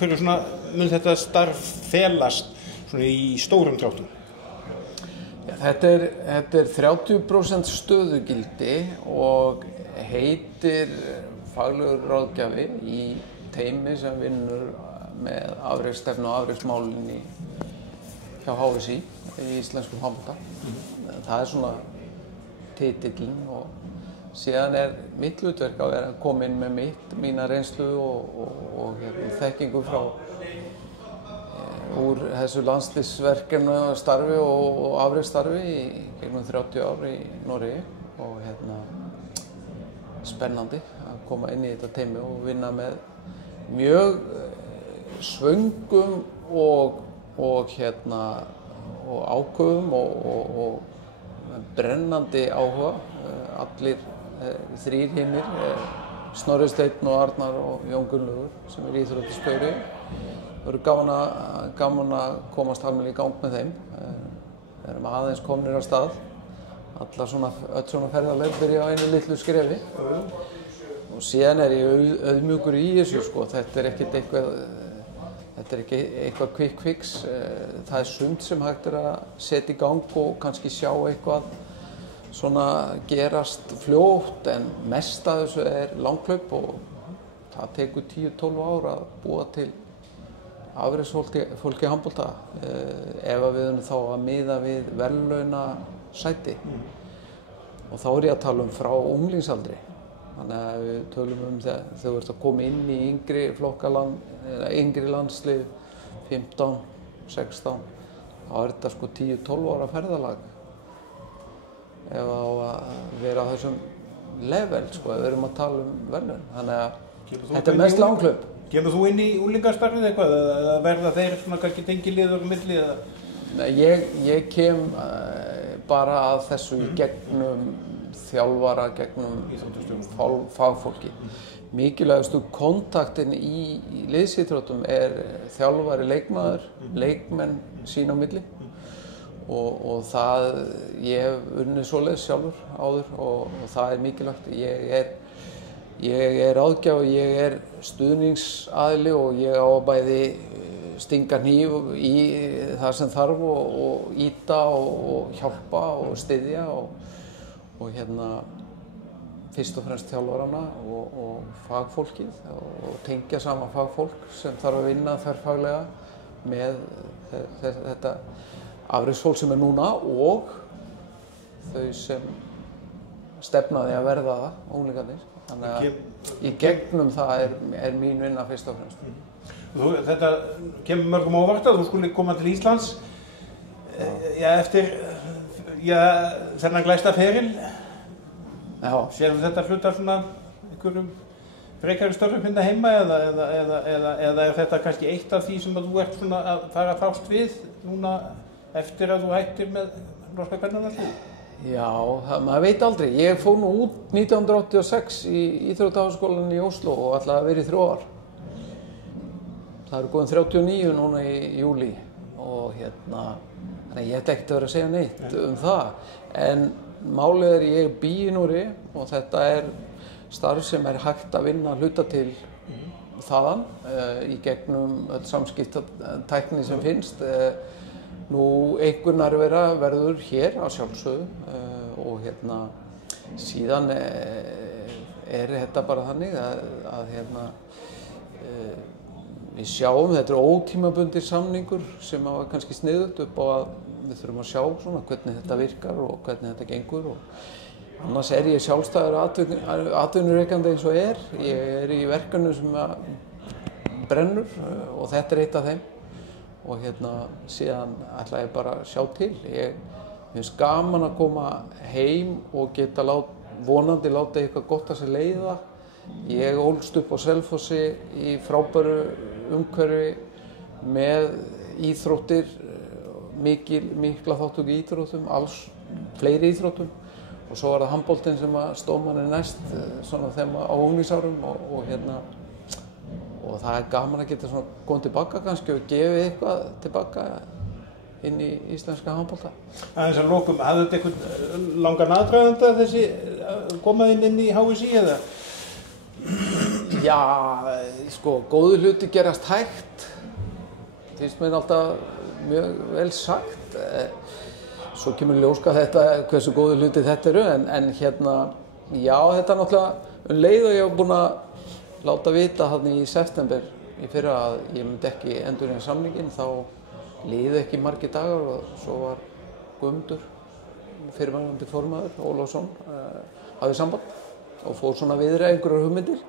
hverju svona mun þetta starf felast svona í stórum dráttum? Ja, þetta er 30% stöðugildi og heitir faglegur ráðgjafi í teymi sem vinnur með afreksstefnu og afreksmálin hjá HSÍ í íslenskum handbolta. Það er svona titillinn og síðan er mitt hlutverk að vera að koma inn með mína reynslu og þekkingu frá úr þessu landsliðsverkefnu starfi og afreksstarfi í gegnum 30 ár í Noregi og spennandi að koma inn í þetta teymi og vinna með mjög svöngum og áköfum og brennandi áhuga. Allir þrír hinnir, Snorri Steinn og Arnar og Jón Gunnlaugur sem er íþróttastjóri. Það eru gaman að komast almennilega í gang með þeim. Við erum aðeins komnir af stað. Öll svona ferðalög byrja á einu litlu skrefi. Og síðan er ég auðmjúkur í þessu sko. Þetta er ekki eitthvað quick fix. Það er sumt sem hægt er að setja í gang og kannski sjá eitthvað svona gerast fljótt en mest af þessu er langhlaup og það tekur 10-12 ár að búa til afreksfólki í handbolta ef við erum þá að miða við verðlaunasæti og þá er ég að tala frá unglingsaldri. Þannig að við tölum þegar þú ert að koma inn í yngri landslið 15, 16 þá er þetta sko 10-12 ára ferðalag ef á að vera á þessum level sko, ef við erum að tala verðlaun. Þannig að þetta er mest langhlaup. Kemur þú inn í unglingastarfið eitthvað eða verða þeir svona kannski tengiliður milli eða? Nei, ég kem bara að þessu í gegnum þjálfara, gegnum fagfólki. Mikilvægastu kontaktinn í liðsíþróttum er þjálfari leikmaður, leikmenn sín á milli og það, ég hef unnið svoleiðis sjálfur áður og það er mikilvægt. Ég er ráðgjafi, ég er stuðningsaðili og ég á að bæði stinga hníf í það sem þarf og ýta og hjálpa og styðja og fyrst og fremst þjálfarana og fagfólkið og tengja saman fagfólk sem þarf að vinna þverfaglega með þetta afreksfólk sem er núna og þau sem stefnaði að verða það, unglingarnir. Þannig að í gegnum það er mín vinna fyrst og fremst. Þetta kemur mörgum á óvart að þú skuli koma til Íslands eftir þennan glæsta feril. Sérðu þetta hluta svona einhverjum frekari störfum hérna heima eða er þetta kannski eitt af því sem að þú ert svona að fara að fást við núna eftir að þú hættir með norska kvennalandsliðið? Já, maður veit aldrei. Ég fór nú út 1986 í Íþróttaháskólann í Ósló og ætlaði að vera í 3 ár. Það eru góðin 39 núna í júlí og þannig ég ætti ekkert að vera að segja neitt það. En málið er ég bý í Noregi og þetta er starf sem er hægt að vinna hluta til þaðan í gegnum öll samskiptatækni sem finnst. Nú einhver nærvera verður hér á sjálfsögðu og síðan er þetta bara þannig að við sjáum, þetta er ótímabundinn samningur sem var kannski sniðugt upp á að við þurfum að sjá svona hvernig þetta virkar og hvernig þetta gengur og annars er ég sjálfstæður atvinnurekandi eins og ég er í verkefnum sem brennur og þetta er eitt af þeim og síðan ætla ég bara að sjá til. Mér finnst gaman að koma heim og geta vonandi láta eitthvað gott að sér leiða. Ég ólst upp á Selfossi í frábæru umhverfi með íþróttir, mikla þátttöku í íþróttum, alls fleiri íþróttum og svo var það handboltinn sem stóð manni næst svona þegar á unglingsárum og það er gaman að geta svona komið tilbaka kannski og gefið eitthvað tilbaka inn í íslenska handbolta. Aðeins að lokum, hafði þetta einhvern langan aðdraganda þessi komaðinn inn í HSÍ eða? Já, sko, góðu hluti gerast hægt, finnst mér alltaf mjög vel sagt. Svo kemur ljós hvað þetta, hversu góðu hluti þetta eru, en hérna, já, þetta er náttúrulega leið og ég hef búin að láta vita þarna í september í fyrra að ég myndi ekki endurnýja samninginn, þá liðu ekki margir dagar og svo var Guðmundur, fyrirverandi formaður, Ólafsson, hafði samband og fór svona viðra einhverjar hugmyndir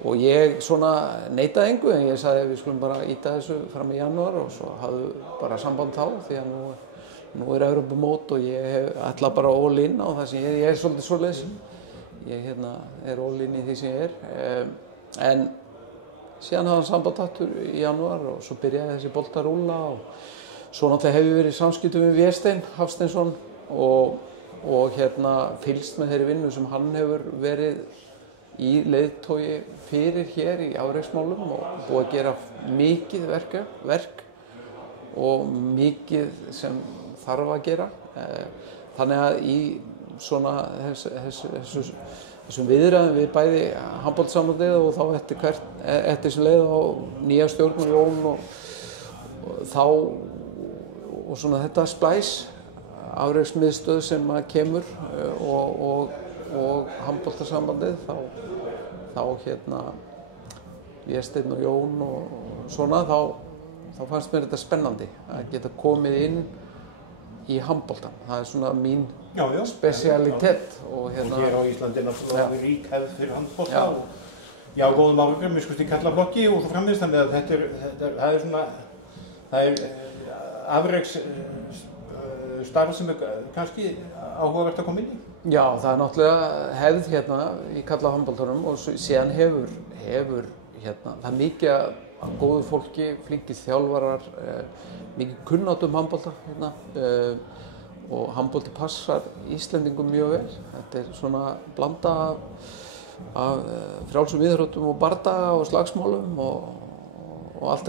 og ég svona neitaði engu en ég sagði að við skulum bara ýta þessu fram í janúar og svo hafðu bara samband þá því að nú er Evrópumót og ég ætla bara all in á það sem ég er svolítið svoleiðis. Ég er all in í því sem ég er. En síðan hafði hann samband aftur í janúar og svo byrjaði þessi bolti að rúlla og svo náttúrulega hef ég verið í samskiptum við Véstein Hafsteinsson og fylgst með þeirri vinnu sem hann hefur verið í leiðtogi fyrir hér í afreksmálum og búið að gera mikið verk og mikið sem þarf að gera. Þannig að í svona þessum viðræðum við bæði handboltasambandið og þá eftir sem leið á nýja stjórn og Jón og þá og svona þetta splæs afreksmiðstöð sem að kemur og handboltasambandið þá Vésteinn og Jón og svona þá fannst mér þetta spennandi að geta komið inn í handboltan. Það er svona mín spesialitet og hér á Íslandi náttúrulega rík hefð fyrir handbolta og já, góðum árangri, miskust í karlaflokki og svo framvegis, þannig að það er svona afreks starf sem er kannski áhugavert að koma inn í. Já, það er náttúrulega hefð hérna í karlahandboltanum og síðan hefur það er mikið af góðu fólki, flinkir þjálfarar, mikið kunnátt handbolta hérna og handbolti passar Íslendingum mjög vel. Þetta er svona blanda af frjálsum íþróttum og bardaga og slagsmálum og allt þetta.